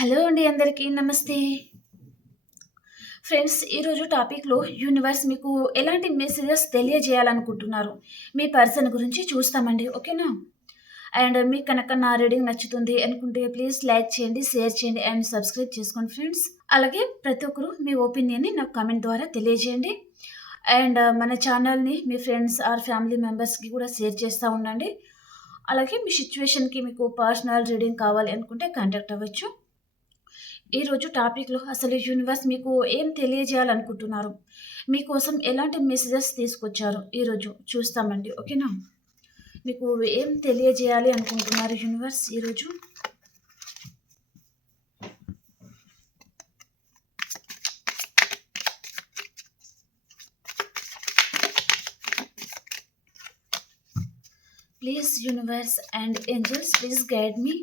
Hello అండి అందరికీ నమస్తే. ఫ్రెండ్స్ ఈరోజు టాపిక్‌లో యూనివర్స్ మీకు ఎలాంటి మెసేజెస్ తెలియజేయాలనుకుంటున్నారు? మీ పర్సన్ గురించి చూస్తామండి. ఓకేనా? అండ్ మీకు కనుక నా రీడింగ్ నచ్చుతుంది అనుకుంటే ప్లీజ్ లైక్ చేయండి, షేర్ చేయండి అండ్ సబ్స్క్రైబ్ చేసుకోండి ఫ్రెండ్స్. అలాగే ప్రతి ఒక్కరు మీ ఒపీనియన్‌ని నాకు కమెంట్ ద్వారా తెలియజేయండి. అండ్ మన ఛానల్‌ని మీ ఫ్రెండ్స్ ఆర్ ఫ్యామిలీ మెంబర్స్‌కి కూడా షేర్ చేస్తా ఉండండి. అలాగే మీ సిచ్యువేషన్కి మీకు పర్సనల్ రీడింగ్ కావాలి అనుకుంటే కాంటాక్ట్ అవ్వచ్చు. ఈరోజు టాపిక్‌లో అసలు యూనివర్స్ మీకు ఏం తెలియజేయాలనుకుంటున్నారు? మీకోసం ఎలాంటి మెసేజెస్ తీసుకొచ్చారు? ఈరోజు చూస్తామండి. ఓకేనా? మీకు ఏం తెలియజేయాలి అనుకుంటున్నారు యూనివర్స్ ఈరోజు? Please universe and angels please guide me.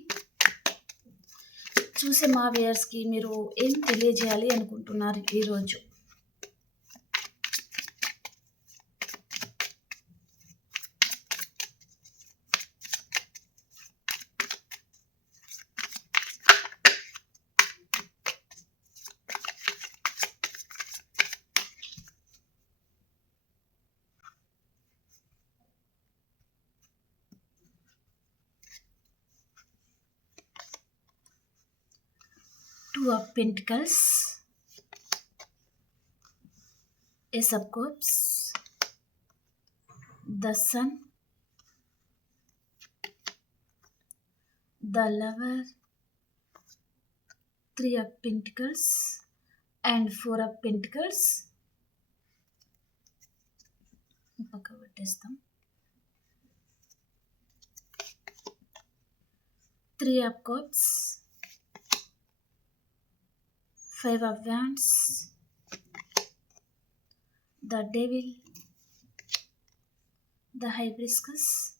చూసే మా వ్యూయర్స్‌కి మీరు ఏం తెలియజేయాలి అనుకుంటున్నారు ఈరోజు? Two of Pentacles, Ace of Cups, the Sun, the Lover, Three of Pentacles and Four of Pentacles. పక్క పెట్టేస్తాం three of cups five of wands. The devil. The hibiscus.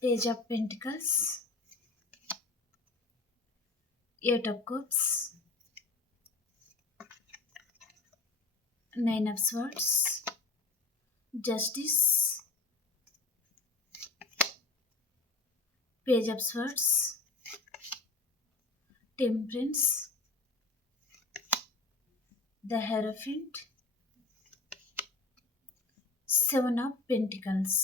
Page of pentacles. Eight of cups. Nine of swords. Justice. Page of swords temperance the Hierophant, seven of pentacles.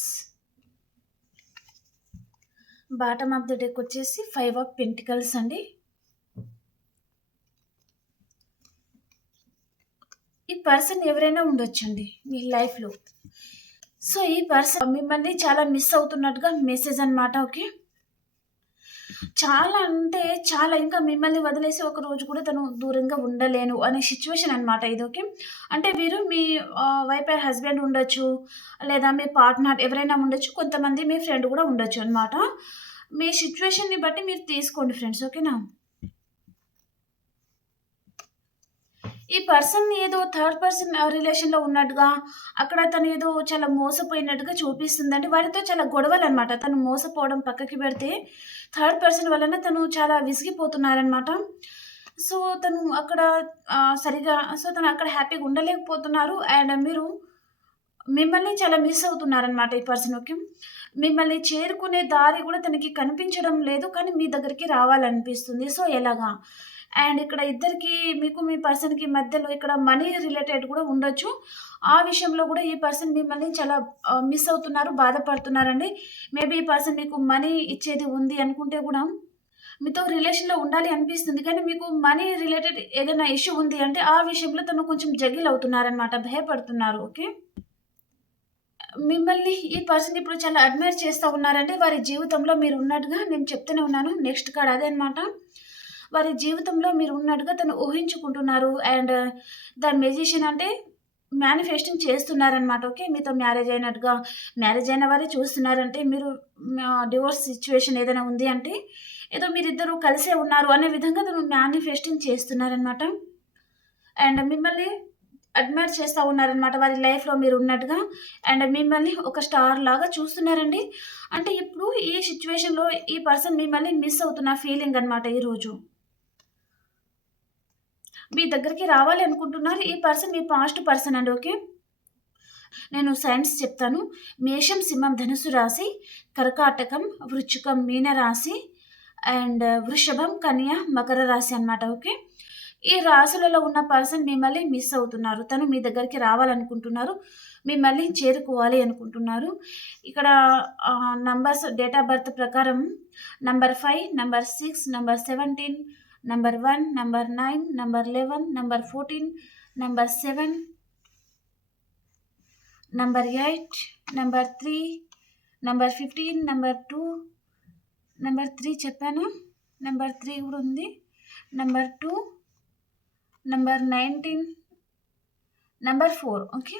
Bottom of the deck వచ్చేసి five of pentacles అండి. ఈ person ఎవరైనా ఉండొచ్చండి మీ లైఫ్లో. So ఈ person మిమ్మల్ని చాలా miss అవుతున్నట్టుగా మెసేజ్ అనమాట ఓకే? చాలా అంటే చాలా ఇంకా మిమ్మల్ని వదిలేసి ఒక రోజు కూడా తను దూరంగా ఉండలేను అనే సిచ్యువేషన్ అనమాట ఇది ఓకే అంటే వీరు మీ వైఫ్ అండ్ హస్బెండ్ ఉండొచ్చు లేదా మీ పార్ట్నర్ ఎవరైనా ఉండొచ్చు కొంతమంది మీ ఫ్రెండ్ కూడా ఉండొచ్చు అనమాట మీ సిచ్యువేషన్ని బట్టి మీరు తీసుకోండి ఫ్రెండ్స్ ఓకేనా? ఈ పర్సన్ ఏదో థర్డ్ పర్సన్ రిలేషన్లో ఉన్నట్టుగా అక్కడ తను ఏదో చాలా మోసపోయినట్టుగా చూపిస్తుందండి. వారితో చాలా గొడవలు అనమాట తను మోసపోవడం పక్కకి పెడితే థర్డ్ పర్సన్ వలన తను చాలా విసిగిపోతున్నారనమాట సో తను అక్కడ సరిగా సో తను అక్కడ హ్యాపీగా ఉండలేకపోతున్నారు. అండ్ మీరు మిమ్మల్ని చాలా మిస్ అవుతున్నారనమాట ఈ పర్సన్ ఓకే మిమ్మల్ని చేరుకునే దారి కూడా తనకి కనిపించడం లేదు కానీ మీ దగ్గరికి రావాలనిపిస్తుంది. సో ఎలాగా? అండ్ ఇక్కడ ఇద్దరికి మీకు మీ పర్సన్కి మధ్యలో ఇక్కడ మనీ రిలేటెడ్ కూడా ఉండొచ్చు. ఆ విషయంలో కూడా ఈ పర్సన్ మిమ్మల్ని చాలా మిస్ అవుతున్నారు బాధపడుతున్నారండి. మేబీ ఈ పర్సన్ మీకు మనీ ఇచ్చేది ఉంది అనుకుంటే కూడా మీతో రిలేషన్లో ఉండాలి అనిపిస్తుంది. కానీ మీకు మనీ రిలేటెడ్ ఏదైనా ఇష్యూ ఉంది అంటే ఆ విషయంలో తను కొంచెం జగిల్ అవుతున్నారనమాట భయపడుతున్నారు ఓకే? మిమ్మల్ని ఈ పర్సన్ ఇప్పుడు చాలా అడ్మైర్ చేస్తూ ఉన్నారంటే వారి జీవితంలో మీరు ఉన్నట్టుగా నేను చెప్తూనే ఉన్నాను. నెక్స్ట్ కార్డ్ అదే అనమాట వారి జీవితంలో మీరు ఉన్నట్టుగా తను ఊహించుకుంటున్నారు. అండ్ ద మెజిషియన్ అంటే మేనిఫెస్టింగ్ చేస్తున్నారనమాట ఓకే మీతో మ్యారేజ్ అయినట్టుగా. మ్యారేజ్ అయిన వారే చూస్తున్నారంటే మీరు డివోర్స్ సిచ్యువేషన్ ఏదైనా ఉంది అంటే ఏదో మీరిద్దరూ కలిసే ఉన్నారు అనే విధంగా తను మేనిఫెస్టింగ్ చేస్తున్నారనమాట అండ్ మిమ్మల్ని అడ్మైర్ చేస్తూ ఉన్నారనమాట వారి లైఫ్లో మీరు ఉన్నట్టుగా. అండ్ మిమ్మల్ని ఒక స్టార్ లాగా చూస్తున్నారండి. అంటే ఇప్పుడు ఈ సిచ్యువేషన్లో ఈ పర్సన్ మిమ్మల్ని మిస్ అవుతున్న ఫీలింగ్ అనమాట ఈరోజు. మీ దగ్గరికి రావాలి అనుకుంటున్నారు. ఈ పర్సన్ మీ పాస్ట్ పర్సన్ అండి ఓకే? నేను సైన్స్ చెప్తాను. మేషం సింహం ధనుసు రాశి కర్కాటకం వృచ్చికం మీన రాశి అండ్ వృషభం కన్య మకర రాశి అన్నమాట ఓకే? ఈ రాశులలో ఉన్న పర్సన్ మిమ్మల్ని మిస్ అవుతున్నారు. తను మీ దగ్గరికి రావాలనుకుంటున్నారు. మిమ్మల్ని చేరుకోవాలి అనుకుంటున్నారు. ఇక్కడ నంబర్స్ డేట్ ఆఫ్ బర్త్ ప్రకారం number five number six number seventeen number one number nine number eleven number fourteen number seven number eight number three number fifteen number two number three చెప్పాను? Number three కూడా ఉంది. Number two number nineteen number four okay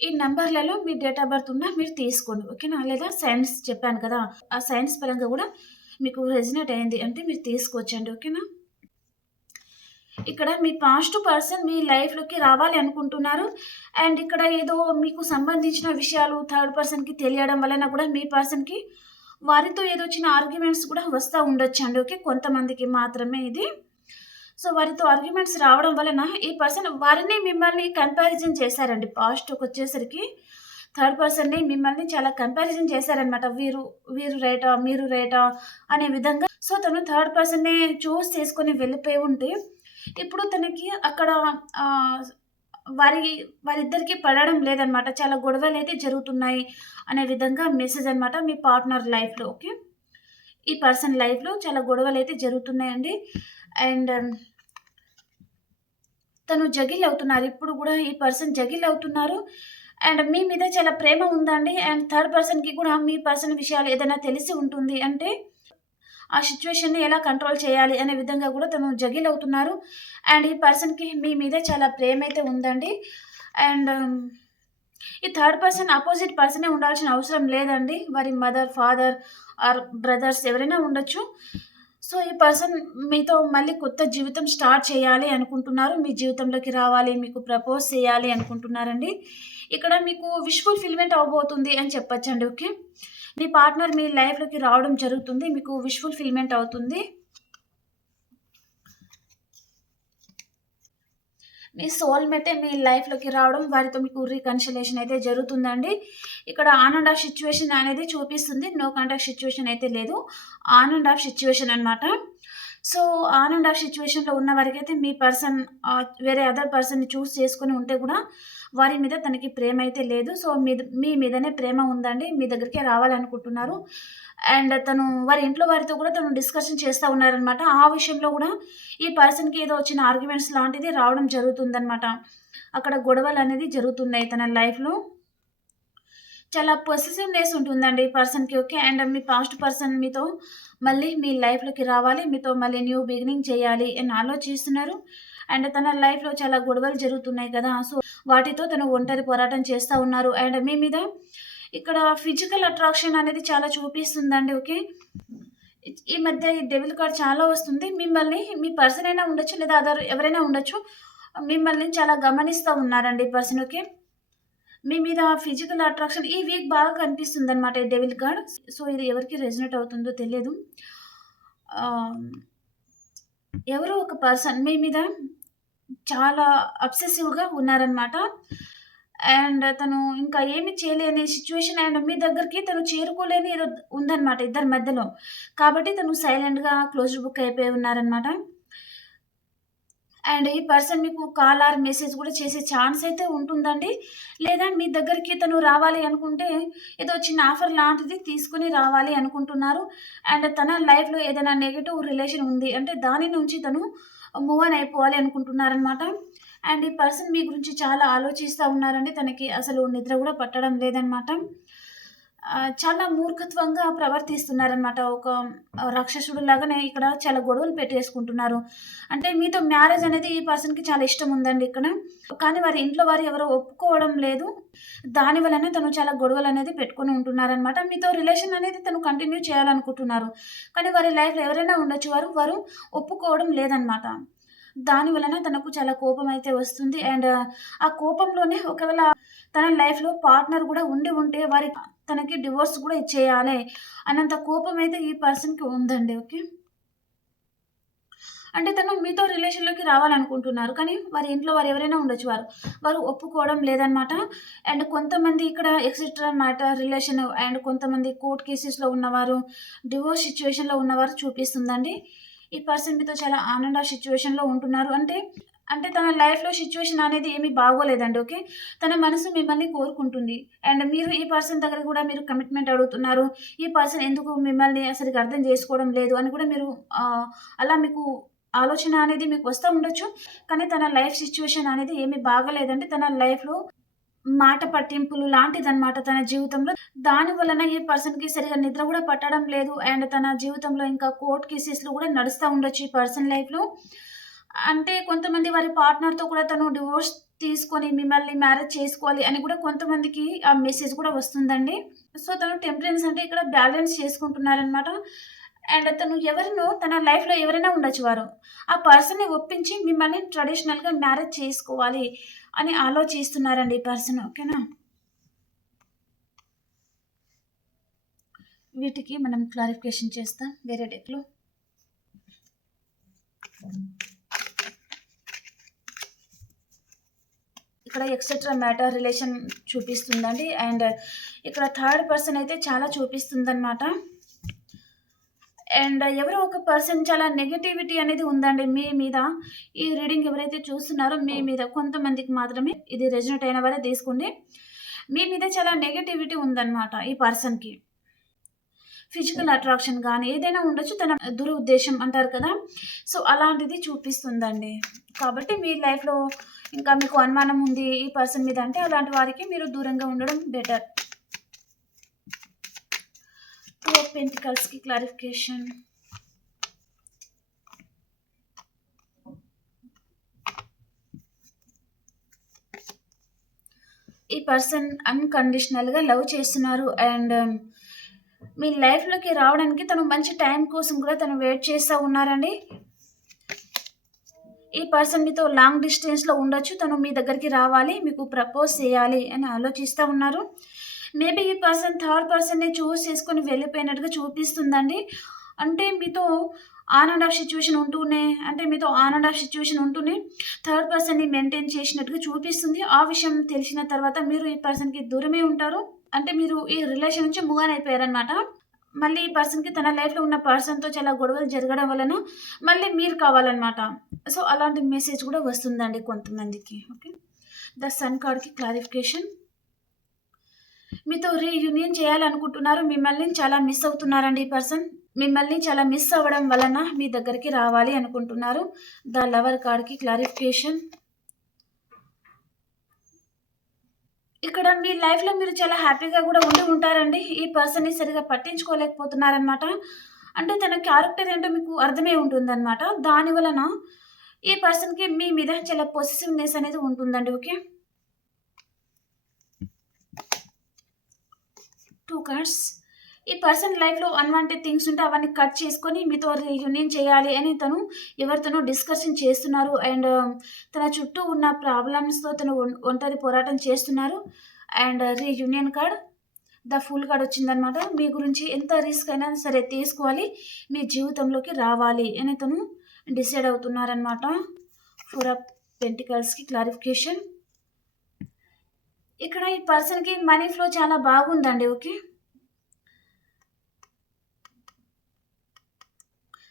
ఈ నెంబర్లలో మీ date of birth ఉన్నా మీరు తీసుకోండి ఓకేనా? లేదా సైన్స్ చెప్పాను కదా ఆ సైన్స్ పరంగా కూడా మీకు రెజినేట్ అయింది. అంటే మీరు తీసుకొచ్చండి ఓకేనా ఇక్కడ మీ పాస్ట్ పర్సన్ మీ లైఫ్లోకి రావాలి అనుకుంటున్నారు. అండ్ ఇక్కడ ఏదో మీకు సంబంధించిన విషయాలు థర్డ్ పర్సన్కి తెలియడం వలన కూడా మీ పర్సన్కి వారితో ఏదో వచ్చిన ఆర్గ్యుమెంట్స్ కూడా వస్తూ ఉండొచ్చు అండి ఓకే కొంతమందికి మాత్రమే ఇది. సో వారితో ఆర్గ్యుమెంట్స్ రావడం వలన ఈ పర్సన్ వారిని మిమ్మల్ని కంపారిజన్ చేశారండి పాస్ట్కి వచ్చేసరికి. థర్డ్ పర్సన్ని మిమ్మల్ని చాలా కంపారిజన్ చేశారనమాట వీరు వీరు రేటా మీరు రేటా అనే విధంగా. సో తను థర్డ్ పర్సన్ని చూస్ చేసుకొని వెళ్ళిపోయి ఉంటే ఇప్పుడు తనకి అక్కడ వారి వారిద్దరికి పడడం లేదనమాట చాలా గొడవలు అయితే జరుగుతున్నాయి అనే విధంగా మెసేజ్ అనమాట మీ పార్ట్నర్ లైఫ్లో ఓకే? ఈ పర్సన్ లైఫ్లో చాలా గొడవలు అయితే జరుగుతున్నాయండి. అండ్ తను జగిల్ అవుతున్నారు. ఇప్పుడు కూడా ఈ పర్సన్ జగిల్ అవుతున్నారు. అండ్ మీ మీద చాలా ప్రేమ ఉందండి. అండ్ థర్డ్ పర్సన్కి కూడా మీ పర్సన్ విషయాలు ఏదైనా తెలిసి ఉంటుంది అంటే ఆ సిచ్యువేషన్ని ఎలా కంట్రోల్ చేయాలి అనే విధంగా కూడా తను జగిల్ అవుతున్నారు. అండ్ ఈ పర్సన్కి మీ మీద చాలా ప్రేమ అయితే ఉందండి. అండ్ ఈ థర్డ్ పర్సన్ అపోజిట్ పర్సనే ఉండాల్సిన అవసరం లేదండి. వారి మదర్ ఫాదర్ ఆర్ బ్రదర్స్ ఎవరైనా ఉండొచ్చు. సో ఈ పర్సన్ మీతో మళ్ళీ కొత్త జీవితం స్టార్ట్ చేయాలి అనుకుంటున్నారు. మీ జీవితంలోకి రావాలి మీకు ప్రపోజ్ చేయాలి అనుకుంటున్నారండి. ఇక్కడ మీకు విష్ ఫుల్ఫిల్మెంట్ అవబోతుంది అని చెప్పచ్చండి ఓకే? మీ పార్ట్నర్ మీ లైఫ్లోకి రావడం జరుగుతుంది మీకు విష్ ఫుల్ఫిల్మెంట్ అవుతుంది. మీ సోల్మేటే మీ లైఫ్లోకి రావడం వారితో మీకు రీకన్సిలేషన్ అయితే జరుగుతుందండి. ఇక్కడ ఆన్ అండ్ ఆఫ్ సిచ్యువేషన్ అనేది చూపిస్తుంది నో కాంటాక్ట్ సిచ్యువేషన్ అయితే లేదు. ఆన్ అండ్ ఆఫ్ సిచ్యువేషన్ అనమాట సో ఆన్ అండ్ ఆఫ్ సిచ్యువేషన్లో ఉన్న వారికైతే మీ పర్సన్ వేరే అదర్ పర్సన్ని చూస్ చేసుకుని ఉంటే కూడా వారి మీద తనకి ప్రేమ అయితే లేదు. సో మీ మీ మీదనే ప్రేమ ఉందండి. మీ దగ్గరికే రావాలనుకుంటున్నారు. అండ్ తను వారి ఇంట్లో వారితో కూడా తను డిస్కషన్ చేస్తూ ఉన్నారనమాట ఆ విషయంలో కూడా ఈ పర్సన్కి ఏదో వచ్చిన ఆర్గ్యుమెంట్స్ లాంటిది రావడం జరుగుతుందనమాట అక్కడ గొడవలు అనేది జరుగుతున్నాయి తన లైఫ్లో చాలా పొసెసివ్నెస్ ఉంటుందండి ఈ పర్సన్కి ఓకే అండ్ మీ పాస్ట్ పర్సన్ మీతో మళ్ళీ మీ లైఫ్లోకి రావాలి మీతో మళ్ళీ న్యూ బిగినింగ్ చేయాలి అని ఆలోచిస్తున్నారు. అండ్ తన లైఫ్లో చాలా గొడవలు జరుగుతున్నాయి కదా సో వాటితో తను ఒంటరి పోరాటం చేస్తూ ఉన్నారు. అండ్ మీ మీద ఇక్కడ ఫిజికల్ అట్రాక్షన్ అనేది చాలా చూపిస్తుందండి ఓకే? ఈ మధ్య ఈ డెవిల్ కార్డ్ చాలా వస్తుంది. మిమ్మల్ని మీ పర్సన్ అయినా ఉండొచ్చు లేదా అదర్ ఎవరైనా ఉండొచ్చు మిమ్మల్ని చాలా గమనిస్తూ ఉన్నారండి ఈ పర్సన్ ఓకే? మీ మీద ఫిజికల్ అట్రాక్షన్ ఈ వీక్ బాగా కనిపిస్తుంది అనమాట ఈ డెవిల్ కార్డ్ సో ఇది ఎవరికి రెజినేట్ అవుతుందో తెలియదు. Um, ఎవరో ఒక పర్సన్ మీ మీద చాలా అబ్సెసివ్గా ఉన్నారనమాట అండ్ తను ఇంకా ఏమి చేయలేని సిచ్యువేషన్ అండ్ మీ దగ్గరికి తను చేరుకోలేని ఏదో ఉందన్నమాట ఇద్దరి మధ్యలో. కాబట్టి తను సైలెంట్గా క్లోజ్ బుక్ అయిపోయి ఉన్నారనమాట అండ్ ఈ పర్సన్ మీకు కాల్ ఆర్ మెసేజ్ కూడా చేసే ఛాన్స్ అయితే ఉంటుందండి. లేదా మీ దగ్గరికి తను రావాలి అనుకుంటే ఏదో చిన్న ఆఫర్ లాంటిది తీసుకుని రావాలి అనుకుంటున్నారు. అండ్ తన లైఫ్లో ఏదైనా నెగిటివ్ రిలేషన్ ఉంది అంటే దాని నుంచి తను మూవ్ ఆన్ అయిపోవాలి అనుకుంటున్నారనమాట అండ్ ఈ పర్సన్ మీ గురించి చాలా ఆలోచిస్తూ ఉన్నారండి. తనకి అసలు నిద్ర కూడా పట్టడం లేదనమాట చాలా మూర్ఖత్వంగా ప్రవర్తిస్తున్నారనమాట ఒక రాక్షసుడు లాగానే ఇక్కడ చాలా గొడవలు పెట్టేసుకుంటున్నారు. అంటే మీతో మ్యారేజ్ అనేది ఈ పర్సన్కి చాలా ఇష్టం ఉందండి ఇక్కడ. కానీ వారి ఇంట్లో వారు ఎవరో ఒప్పుకోవడం లేదు. దాని వలన తను చాలా గొడవలు అనేది పెట్టుకుని ఉంటున్నారనమాట మీతో రిలేషన్ అనేది తను కంటిన్యూ చేయాలనుకుంటున్నారు. కానీ వారి లైఫ్లో ఎవరైనా ఉండొచ్చు వారు వారు ఒప్పుకోవడం లేదనమాట దాని వలన తనకు చాలా కోపం అయితే వస్తుంది అండ్ ఆ కోపంలోనే ఒకవేళ తన లైఫ్లో పార్ట్నర్ కూడా ఉండి ఉంటే వారి తనకి డివోర్స్ కూడా ఇచ్చేయాలి అన్నంత కోపం అయితే ఈ పర్సన్కి ఉందండి ఓకే అంటే తను మీతో రిలేషన్‌లోకి రావాలనుకుంటున్నారు. కానీ వారి ఇంట్లో వారు ఎవరైనా ఉండొచ్చు వారు. వారు ఒప్పుకోవడం లేదనమాట. అండ్ కొంతమంది ఇక్కడ ఎక్సెట్రా మ్యాటర్ రిలేషన్ అండ్ కొంతమంది కోర్ట్ కేసెస్‌లో ఉన్నవారు, డివోర్స్ సిచ్యువేషన్లో ఉన్నవారు చూపిస్తుందండి. ఈ పర్సన్ మీతో చాలా ఆనంద అండ్ ఉంటున్నారు. అంటే, అంటే తన లైఫ్‌లో సిచ్యువేషన్ అనేది ఏమి బాగోలేదండి. ఓకే. తన మనసు మిమ్మల్ని కోరుకుంటుంది. అండ్ మీరు ఈ పర్సన్ దగ్గర కూడా మీరు కమిట్మెంట్ అడుగుతున్నారు. ఈ పర్సన్ ఎందుకు మిమ్మల్ని అసలు అర్థం చేసుకోవడం లేదు అని కూడా మీరు అలా మీకు ఆలోచన అనేది మీకు వస్తూ ఉండొచ్చు. కానీ తన లైఫ్ సిచ్యువేషన్ అనేది ఏమి బాగలేదంటే తన లైఫ్‌లో మాట పట్టింపులు లాంటిదన్నమాట తన జీవితంలో. దాని వలన ఈ పర్సన్‌కి సరిగా నిద్ర కూడా పట్టడం లేదు. అండ్ తన జీవితంలో ఇంకా కోర్ట్ కేసెస్‌లు కూడా నడుస్తూ ఉండొచ్చు ఈ పర్సన్ లైఫ్‌లో. అంటే కొంతమంది వారి పార్ట్నర్‌తో కూడా తను డివోర్స్ తీసుకొని మిమ్మల్ని మ్యారేజ్ చేసుకోవాలి అని కూడా కొంతమందికి ఆ మెసేజ్ కూడా వస్తుందండి. సో, తను టెంపరెన్స్ అంటే ఇక్కడ బ్యాలెన్స్ చేసుకుంటున్నారనమాట. అండ్ తను ఎవరినో తన లైఫ్‌లో ఎవరైనా ఉండొచ్చు వారు. ఆ పర్సన్‌ని ఒప్పించి మిమ్మల్ని ట్రెడిషనల్‌గా మ్యారేజ్ చేసుకోవాలి అని ఆలోచిస్తున్నారండి ఈ పర్సన్. ఓకేనా? వీటికి మనం క్లారిఫికేషన్ చేస్తాం వేరే డెక్‌లో. ఇక్కడ ఎక్సెట్రా మ్యాటర్ రిలేషన్ చూపిస్తుందండి. అండ్ ఇక్కడ థర్డ్ పర్సన్ అయితే చాలా చూపిస్తుందనమాట. అండ్ ఎవరో ఒక పర్సన్ చాలా నెగటివిటీ అనేది ఉందండి మీ మీద. ఈ రీడింగ్ ఎవరైతే చూస్తున్నారో మీ మీద కొంతమందికి మాత్రమే ఇది రెజొనేట్ అయిన వారే తీసుకోండి. మీ మీద చాలా నెగటివిటీ ఉందనమాట ఈ పర్సన్‌కి. ఫిజికల్ అట్రాక్షన్ గాని ఏదైనా ఉండొచ్చు. తన దురుద్దేశం అంటారు కదా! సో, అలాంటిది చూపిస్తుందండి. కాబట్టి మీ లైఫ్‌లో ఇంకా మీకు అనుమానం ఉంది ఈ పర్సన్ మీద అంటే అలాంటి వారికి మీరు దూరంగా ఉండడం బెటర్. టూ ఆఫ్ పెంటికల్స్‌కి క్లారిఫికేషన్. ఈ పర్సన్ అన్‌కండిషనల్‌గా లవ్ చేస్తున్నారు. అండ్ um, మీ లైఫ్‌లోకి రావడానికి తను మంచి టైం కోసం కూడా తను వెయిట్ చేస్తా ఉన్నారండి. ఈ పర్సన్ మీతో లాంగ్ డిస్టెన్స్‌లో ఉండొచ్చు. తను మీ దగ్గరికి రావాలి. మీకు ప్రపోజ్ చేయాలి అని ఆలోచిస్తా ఉన్నారు. మేబీ ఈ పర్సన్ థర్డ్ పర్సన్నే చూజ్ చేసుకొని వెళ్ళిపోయినట్టుగా చూపిస్తుందండి. అంటే మీతో ఆన్ అండ్ ఆఫ్ సిచ్యువేషన్ ఉంటూనే అంటే మీతో ఆన్ అండ్ ఆఫ్ సిచ్యువేషన్ ఉంటూనే థర్డ్ పర్సన్‌ని మెయింటైన్ చేసినట్టుగా చూపిస్తుంది. ఆ విషయం తెలిసిన తర్వాత మీరు ఈ పర్సన్‌కి దూరమే ఉంటారు. అంటే మీరు ఈ రిలేషన్ నుంచి మూవ్ ఆన్ అయిపోయారనమాట. మళ్ళీ ఈ పర్సన్‌కి తన లైఫ్‌లో ఉన్న పర్సన్‌తో చాలా గొడవలు జరగడం వలన మళ్ళీ మీరు కావాలన్నమాట సో, అలాంటి మెసేజ్ కూడా వస్తుందండి కొంతమందికి. ఓకే. ద సన్ కార్డ్‌కి క్లారిఫికేషన్. మీతో రీయూనియన్ చేయాలనుకుంటున్నారు. మిమ్మల్ని చాలా మిస్ అవుతున్నారండి ఈ పర్సన్. మిమ్మల్ని చాలా మిస్ అవ్వడం వలన మీ దగ్గరికి రావాలి అనుకుంటున్నారు. ద లవర్ కార్డ్‌కి క్లారిఫికేషన్. ఇక్కడ మీ లైఫ్‌లో మీరు చాలా హ్యాపీగా కూడా ఉండి ఉంటారండి. ఈ పర్సన్‌ని సరిగా పట్టించుకోలేకపోతున్నారనమాట. అంటే తన క్యారెక్టర్ ఏంటో మీకు అర్థమే ఉంటుందనమాట. దాని వలన ఈ పర్సన్‌కి మీ మీద చాలా పొసిసివ్నెస్ అనేది ఉంటుందండి. ఓకే. Two cards. ఈ పర్సన్ లైఫ్‌లో అన్‌వాంటెడ్ థింగ్స్ ఉంటే అవన్నీ కట్ చేసుకొని మీతో రీయూనియన్ చేయాలి అని తను ఎవరితోనో డిస్కషన్ చేస్తున్నారు. అండ్ um, తన చుట్టూ ఉన్న ప్రాబ్లమ్స్‌తో తను ఒంటరి పోరాటం చేస్తున్నారు. And reunion card. The fool card వచ్చిందనమాట. మీ గురించి ఎంత రిస్క్ అయినా సరే తీసుకోవాలి. మీ జీవితంలోకి రావాలి అని తను డిసైడ్ అవుతున్నారనమాట. ఫోర్ ఆఫ్ పెంటికల్స్‌కి క్లారిఫికేషన్. ఇక్కడ ఈ పర్సన్‌కి మనీ ఫ్లో చాలా బాగుందండి. ఓకే.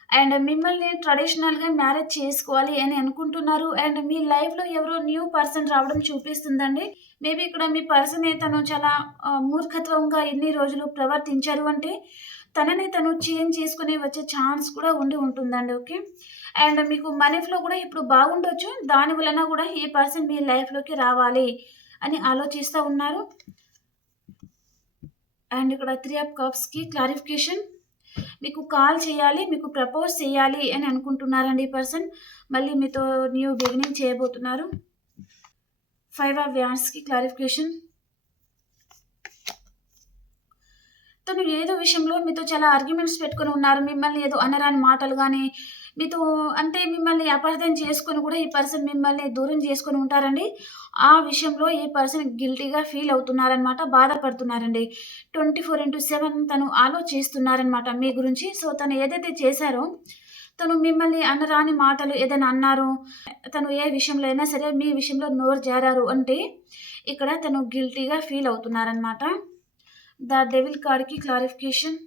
అండ్ మిమ్మల్ని ట్రెడిషనల్‌గా మ్యారేజ్ చేసుకోవాలి అని అనుకుంటున్నారు. అండ్ మీ లైఫ్‌లో ఎవరో న్యూ పర్సన్ రావడం చూపిస్తుందండి. మేబీ ఇక్కడ మీ పర్సన్ తను చాలా మూర్ఖత్వంగా ఎన్ని రోజులు ప్రవర్తించారు అంటే తనని తను చేంజ్ చేసుకుని వచ్చే ఛాన్స్ కూడా ఉండి ఉంటుందండి. ఓకే. అండ్ మీకు మనీ ఫ్లో కూడా ఇప్పుడు బాగుండొచ్చు. దాని వలన కూడా ఈ పర్సన్ మీ లైఫ్‌లోకి రావాలి అని ఆలోచిస్తూ ఉన్నారు. అండ్ ఇక్కడ త్రీ ఆఫ్ కప్స్‌కి క్లారిఫికేషన్. మీకు కాల్ చేయాలి. మీకు ప్రపోజ్ చేయాలి అని అనుకుంటున్నారండి ఈ పర్సన్. మళ్ళీ మీతో న్యూ బిగినింగ్ చేయబోతున్నారు. ఫైవ్ ఆఫ్ వ్యాన్స్కి క్లారిఫికేషన్. తను ఏదో విషయంలో మీతో చాలా ఆర్గ్యుమెంట్స్ పెట్టుకొని ఉన్నారు. మిమ్మల్ని ఏదో అనరాని మాటలు కానీ మీతో అంటే మిమ్మల్ని అపార్థం చేసుకొని కూడా ఈ పర్సన్ మిమ్మల్ని దూరం చేసుకొని ఉంటారండి. ఆ విషయంలో ఈ పర్సన్ గిల్టీగా ఫీల్ అవుతున్నారనమాట. బాధపడుతున్నారండి. 24/7 తను ఆలోచిస్తున్నారనమాట మీ గురించి. సో, తను ఏదైతే చేశారో తను మిమ్మల్ని అనరాని మాటలు ఏదైనా అన్నారు తను ఏ విషయంలో అయినా సరే మీ విషయంలో నోరు జారారు అంటే ఇక్కడ తను గిల్టీగా ఫీల్ అవుతున్నారనమాట ద డెవిల్ కార్డ్కి క్లారిఫికేషన్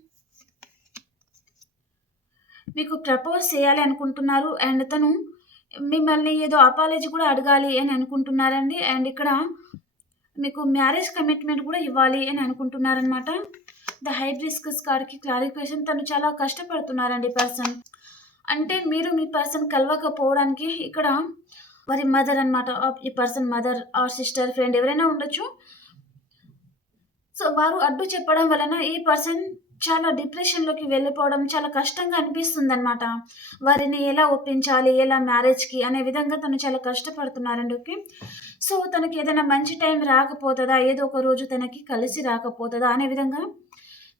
మీకు ప్రపోజ్ చేయాలి అనుకుంటున్నారు అండ్ తను మిమ్మల్ని ఏదో అపాలజీ కూడా అడగాలి అని అనుకుంటున్నారండి. అండ్ ఇక్కడ మీకు మ్యారేజ్ కమిట్మెంట్ కూడా ఇవ్వాలి అని అనుకుంటున్నారనమాట ద హైట్ రిస్క్ కార్డ్కి క్లారిఫికేషన్ తను చాలా కష్టపడుతున్నారండి పర్సన్ అంటే మీరు మీ పర్సన్ కలవకపోవడానికి ఇక్కడ వారి మదర్ అనమాట ఈ person mother or sister friend ఎవరైనా ఉండొచ్చు. సో వారు అడ్డు చెప్పడం వలన ఈ పర్సన్ చాలా డిప్రెషన్లోకి వెళ్ళిపోవడం చాలా కష్టంగా అనిపిస్తుంది అనమాట వారిని ఎలా ఒప్పించాలి ఎలా మ్యారేజ్కి అనే విధంగా తను చాలా కష్టపడుతున్నారండి ఓకే? సో తనకి ఏదైనా మంచి టైం రాకపోతుందా ఏదో ఒక రోజు తనకి కలిసి రాకపోతుందా అనే విధంగా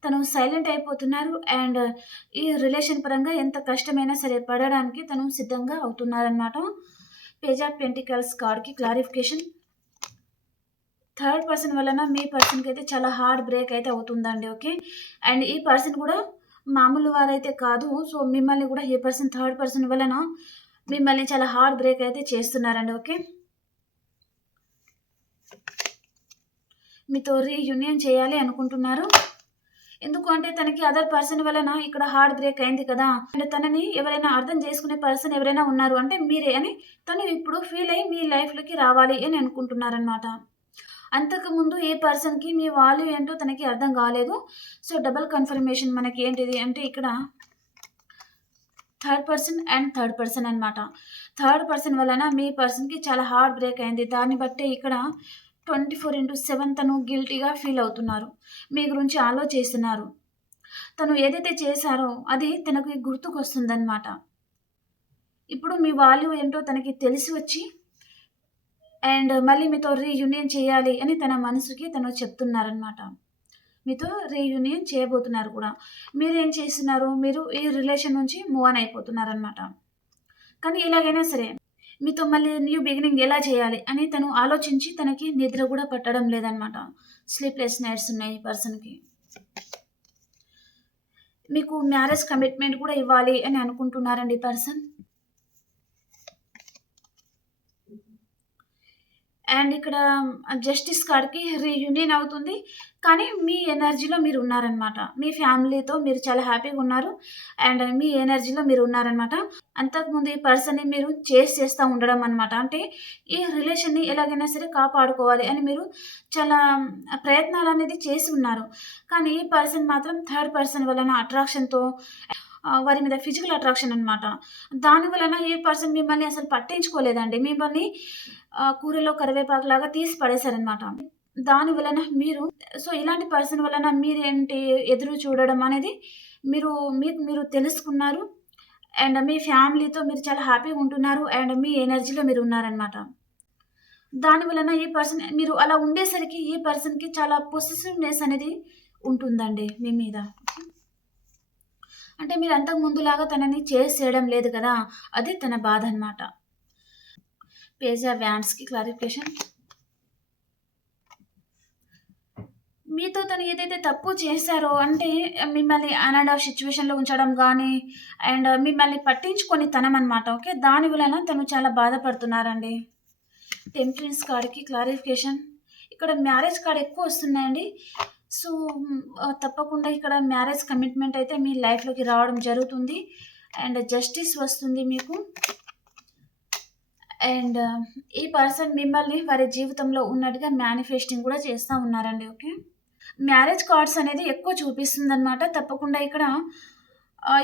తను సైలెంట్ అయిపోతున్నారు అండ్ ఈ రిలేషన్ పరంగా ఎంత కష్టమైనా సరే పడడానికి తను సిద్ధంగా అవుతున్నారనమాట పేజ్ ఆఫ్ పెంటికల్స్ కార్డ్కి క్లారిఫికేషన్ థర్డ్ పర్సన్ వలన మీ పర్సన్కి అయితే చాలా హార్డ్ బ్రేక్ అయితే అవుతుందండి ఓకే? అండ్ ఈ పర్సన్ కూడా మామూలు వారైతే కాదు సో మిమ్మల్ని కూడా ఈ పర్సన్ థర్డ్ పర్సన్ వలన మిమ్మల్ని చాలా హార్డ్ బ్రేక్ అయితే చేస్తున్నారండి ఓకే? మీతో రీయూనియన్ చేయాలి అనుకుంటున్నారు. ఎందుకు అంటే తనకి అదర్ పర్సన్ వలన ఇక్కడ హార్డ్ బ్రేక్ అయింది కదా అండ్ తనని ఎవరైనా అర్థం చేసుకునే పర్సన్ ఎవరైనా ఉన్నారు అంటే మీరే అని తను ఇప్పుడు ఫీల్ అయ్యి మీ లైఫ్లోకి రావాలి అని అనుకుంటున్నారనమాట అంతకుముందు ఏ పర్సన్కి మీ వాల్యూ ఏంటో తనకి అర్థం కాలేదు. సో డబల్ కన్ఫర్మేషన్ మనకి ఏంటిది అంటే ఇక్కడ third person and third person అనమాట థర్డ్ పర్సన్ వలన మీ పర్సన్కి చాలా హార్డ్ బ్రేక్ అయింది. దాన్ని బట్టే ఇక్కడ ట్వంటీ ఫోర్ ఇంటూ సెవెన్ తను గిల్టీగా ఫీల్ అవుతున్నారు. మీ గురించి ఆలోచిస్తున్నారు. తను ఏదైతే చేశారో అది తనకి గుర్తుకొస్తుందన్నమాట. ఇప్పుడు మీ వాల్యూ ఏంటో తనకి తెలిసి వచ్చి అండ్ మళ్ళీ మీతో రీయూనియన్ చేయాలి అని తన మనసుకి తను చెప్తున్నారనమాట మీతో రీయూనియన్ చేయబోతున్నారు కూడా. మీరు ఏం చేస్తున్నారు? మీరు ఈ రిలేషన్ నుంచి మూవ్ ఆన్ అయిపోతున్నారనమాట కానీ ఎలాగైనా సరే మీతో మళ్ళీ న్యూ బిగినింగ్ ఎలా చేయాలి అని తను ఆలోచించి తనకి నిద్ర కూడా పట్టడం లేదనమాట స్లీప్లెస్ నైట్స్ ఉన్నాయి పర్సన్కి మీకు మ్యారేజ్ కమిట్మెంట్ కూడా ఇవ్వాలి అని అనుకుంటున్నారండి పర్సన్ అండ్ ఇక్కడ జస్టిస్ కార్డ్కి రీయూనియన్ అవుతుంది. కానీ మీ ఎనర్జీలో మీరు ఉన్నారనమాట మీ ఫ్యామిలీతో మీరు చాలా హ్యాపీగా ఉన్నారు. అండ్ మీ ఎనర్జీలో మీరు ఉన్నారనమాట అంతకుముందు ఈ పర్సన్ని మీరు చేస్ చేస్తూ ఉండడం అనమాట అంటే ఈ రిలేషన్ని ఎలాగైనా సరే కాపాడుకోవాలి అని మీరు చాలా ప్రయత్నాలు అనేది చేసి ఉన్నారు. కానీ ఈ పర్సన్ మాత్రం థర్డ్ పర్సన్ వలన అట్రాక్షన్తో వారి మీద ఫిజికల్ అట్రాక్షన్ అనమాట దాని వలన ఏ పర్సన్ మిమ్మల్ని అసలు పట్టించుకోలేదండి. మిమ్మల్ని కూరలో కరివేపాకు లాగా తీసి పడేశారనమాట దాని వలన మీరు సో ఇలాంటి పర్సన్ వలన మీరేంటి ఎదురు చూడడం అనేది మీరు మీకు మీరు తెలుసుకున్నారు. అండ్ మీ ఫ్యామిలీతో మీరు చాలా హ్యాపీగా ఉంటున్నారు. అండ్ మీ ఎనర్జీలో మీరు ఉన్నారనమాట దాని వలన ఈ పర్సన్ మీరు అలా ఉండేసరికి ఈ పర్సన్కి చాలా పొసెసివ్నెస్ అనేది ఉంటుందండి మీ మీద. అంటే మీరు అంతకు ముందులాగా తనని చేసి చేయడం లేదు కదా అది తన బాధ అనమాట పేజా వ్యాండ్స్కి క్లారిఫికేషన్. మీతో తను ఏదైతే తప్పు చేశారో అంటే మిమ్మల్ని అనడ్ ఆఫ్ సిచ్యువేషన్లో ఉంచడం కానీ అండ్ మిమ్మల్ని పట్టించుకొని తనం అనమాట ఓకే? దాని వలన తను చాలా బాధపడుతున్నారండి. టెంప్రెన్స్ కార్డ్కి క్లారిఫికేషన్. ఇక్కడ మ్యారేజ్ కార్డ్ ఎక్కువ వస్తున్నాయండి. సో తప్పకుండా ఇక్కడ మ్యారేజ్ కమిట్మెంట్ అయితే మీ లైఫ్లోకి రావడం జరుగుతుంది. అండ్ జస్టిస్ వస్తుంది మీకు. అండ్ ఈ పర్సన్ మిమ్మల్ని వారి జీవితంలో ఉన్నట్టుగా మేనిఫెస్టింగ్ కూడా చేస్తూ ఉన్నారండి ఓకే? మ్యారేజ్ కార్డ్స్ అనేది ఎక్కువ చూపిస్తుంది అనమాట తప్పకుండా ఇక్కడ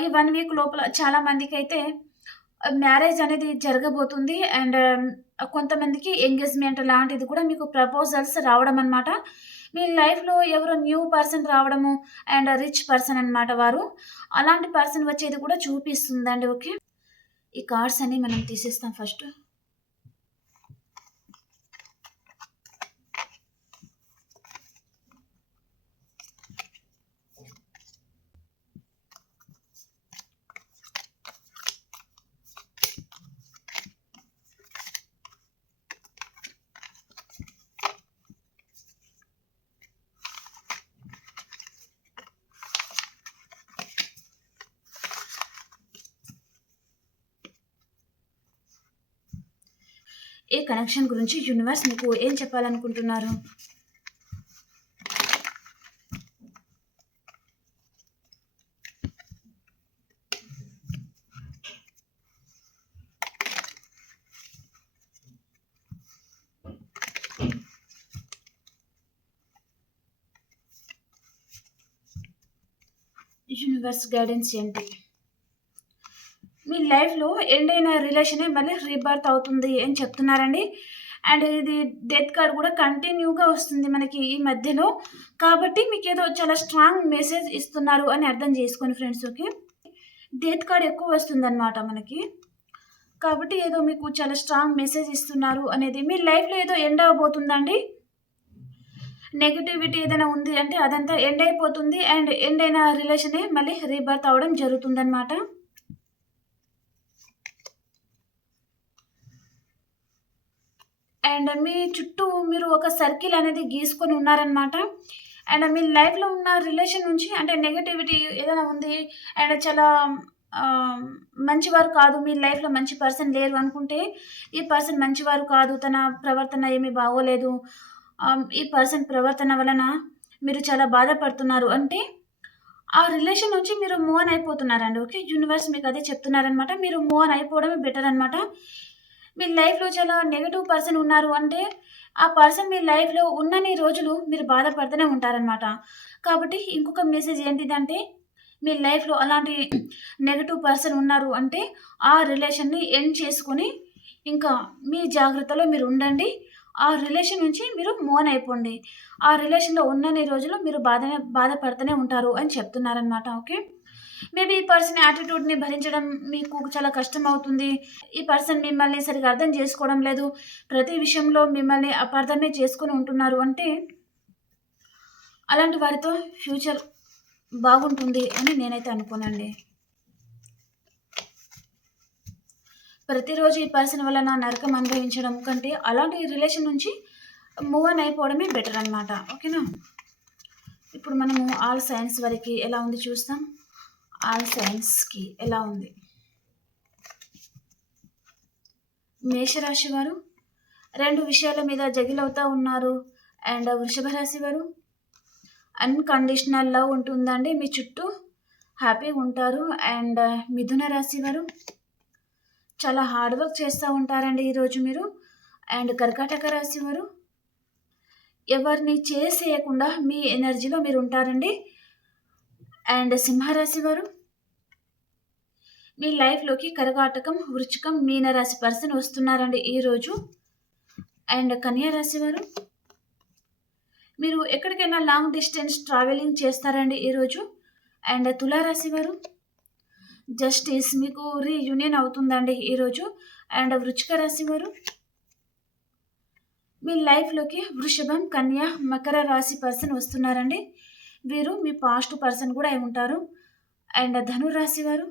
ఈ వన్ వీక్ లోపల చాలా మందికి అయితే మ్యారేజ్ అనేది జరగబోతుంది. అండ్ కొంతమందికి ఎంగేజ్మెంట్ లాంటిది కూడా మీకు ప్రపోజల్స్ రావడం అనమాట మీ లైఫ్లో ఎవరో న్యూ పర్సన్ రావడము అండ్ రిచ్ పర్సన్ అనమాట వారు. అలాంటి పర్సన్ వచ్చేది కూడా చూపిస్తుందండి ఓకే? ఈ కార్డ్స్ అన్ని మనం తీసేస్తాం ఫస్ట్. కనెక్షన్ గురించి యూనివర్స్ మీకు ఏం చెప్పాలనుకుంటున్నారు? యూనివర్స్ గైడెన్స్ ఏంటి? లైఫ్లో ఎండ్ అయిన రిలేషనే మళ్ళీ రీబర్త్ అవుతుంది అని చెప్తున్నారండి. అండ్ ఇది డెత్ కార్డ్ కూడా కంటిన్యూగా వస్తుంది మనకి ఈ మధ్యలో. కాబట్టి మీకు ఏదో చాలా స్ట్రాంగ్ మెసేజ్ ఇస్తున్నారు అని అర్థం చేసుకొని ఫ్రెండ్స్ ఓకే? డెత్ కార్డ్ ఎక్కువ వస్తుందన్నమాట మనకి. కాబట్టి ఏదో మీకు చాలా స్ట్రాంగ్ మెసేజ్ ఇస్తున్నారు అనేది మీ లైఫ్లో ఏదో ఎండ్ అవ్వబోతుందండి నెగిటివిటీ ఏదైనా ఉంది అంటే అదంతా ఎండ్ అయిపోతుంది అండ్ ఎండ్ అయిన రిలేషనే మళ్ళీ రీబర్త్ అవ్వడం జరుగుతుందన్నమాట. అండ్ మీ చుట్టూ మీరు ఒక సర్కిల్ అనేది గీసుకొని ఉన్నారనమాట అండ్ మీ లైఫ్లో ఉన్న రిలేషన్ నుంచి అంటే నెగటివిటీ ఏదైనా ఉంది అండ్ చాలా మంచివారు కాదు మీ లైఫ్లో మంచి పర్సన్ లేరు అనుకుంటే ఈ పర్సన్ మంచివారు కాదు తన ప్రవర్తన ఏమీ బాగోలేదు. ఈ పర్సన్ ప్రవర్తన వలన మీరు చాలా బాధపడుతున్నారు అంటే ఆ రిలేషన్ నుంచి మీరు మూవ్ ఆన్ అయిపోతున్నారండి. ఓకే? యూనివర్స్ మీకు అదే చెప్తున్నారనమాట మీరు మూవ్ అయిపోవడమే బెటర్ అనమాట మీ లైఫ్లో చాలా నెగిటివ్ పర్సన్ ఉన్నారు అంటే ఆ పర్సన్ మీ లైఫ్లో ఉన్నన్ని రోజులు మీరు బాధపడుతూనే ఉంటారనమాట కాబట్టి ఇంకొక మెసేజ్ ఏంటిదంటే మీ లైఫ్లో అలాంటి నెగిటివ్ పర్సన్ ఉన్నారు అంటే ఆ రిలేషన్ని ఎండ్ చేసుకొని ఇంకా మీ జాగ్రత్తలో మీరు ఉండండి. ఆ రిలేషన్ నుంచి మీరు మోన్ అయిపోండి. ఆ రిలేషన్లో ఉన్నన్ని రోజులు మీరు బాధనే బాధపడుతూనే ఉంటారు అని చెప్తున్నారనమాట ఓకే? మేబీ ఈ పర్సన్ యాటిట్యూడ్ని భరించడం మీకు చాలా కష్టం అవుతుంది ఈ పర్సన్ మిమ్మల్ని సరిగా అర్థం చేసుకోవడం లేదు. ప్రతి విషయంలో మిమ్మల్ని అపార్థమే చేసుకొని ఉంటున్నారు అంటే అలాంటి వారితో ఫ్యూచర్ బాగుంటుంది అని నేనైతే అనుకోనండి. ప్రతిరోజు ఈ పర్సన్ వల్ల నా నరకం అనుభవించడం కంటే అలాంటి రిలేషన్ నుంచి మూవ్ ఆన్ అయిపోవడమే బెటర్ అనమాట ఓకేనా? ఇప్పుడు మనము ఆల్ సైన్స్ వరకు ఎలా ఉంది చూస్తాం. ఆల్ సైన్స్కి ఎలా ఉంది? మేషరాశి వారు రెండు విషయాల మీద జగిలవుతూ ఉన్నారు. అండ్ వృషభ రాశి వారు అన్కండిషనల్ లవ్ ఉంటుందండి. మీ చుట్టూ హ్యాపీగా ఉంటారు. అండ్ మిథున రాశి వారు చాలా హార్డ్ వర్క్ చేస్తూ ఉంటారండి ఈరోజు మీరు. అండ్ కర్కాటక రాశి వారు ఎవరిని చేసేయకుండా మీ ఎనర్జీలో మీరు ఉంటారండి. అండ్ సింహరాశి వారు మీ లైఫ్లోకి కరకాటకం వృచ్చికం మీనరాశి పర్సన్ వస్తున్నారండి ఈరోజు. అండ్ కన్యా రాశి వారు మీరు ఎక్కడికైనా లాంగ్ డిస్టెన్స్ ట్రావెలింగ్ చేస్తారండి ఈరోజు. అండ్ తులారాశి వారు జస్టిస్ మీకు రీయూనియన్ అవుతుందండి ఈరోజు. అండ్ వృచ్చిక రాశి వారు మీ లైఫ్లోకి వృషభం కన్యా మకర రాశి పర్సన్ వస్తున్నారండి. వీరు మీ పాస్ట్ పర్సన్ కూడా అయి ఉంటారు. అండ్ ధను వారు?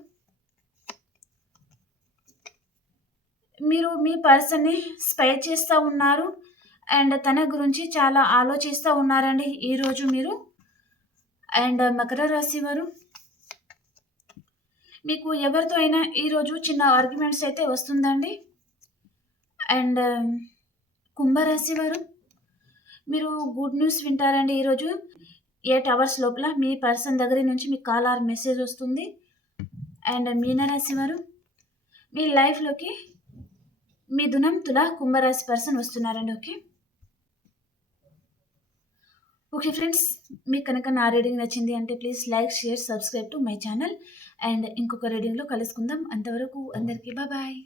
మీరు మీ పర్సన్ని స్పై చేస్తూ ఉన్నారు. అండ్ తన గురించి చాలా ఆలోచిస్తూ ఉన్నారండి ఈరోజు మీరు. అండ్ మకర రాశి వారు? మీకు ఎవరితో అయినా ఈరోజు చిన్న ఆర్గ్యుమెంట్స్ అయితే వస్తుందండి. అండ్ కుంభరాశి వారు? మీరు గుడ్ న్యూస్ వింటారండి ఈరోజు ఎయిట్ అవర్స్ లోపల మీ పర్సన్ దగ్గర నుంచి మీ కాల్ ఆర్ మెసేజ్ వస్తుంది. అండ్ మీనరాశి వారు మీ లైఫ్లోకి మీ దునం తుల కుంభరాశి పర్సన్ వస్తున్నారండి ఓకే ఓకే ఫ్రెండ్స్ మీకు కనుక నా రీడింగ్ నచ్చింది అంటే please like share subscribe to my channel and ఇంకొక రీడింగ్లో కలుసుకుందాం. అంతవరకు అందరికీ బాయ్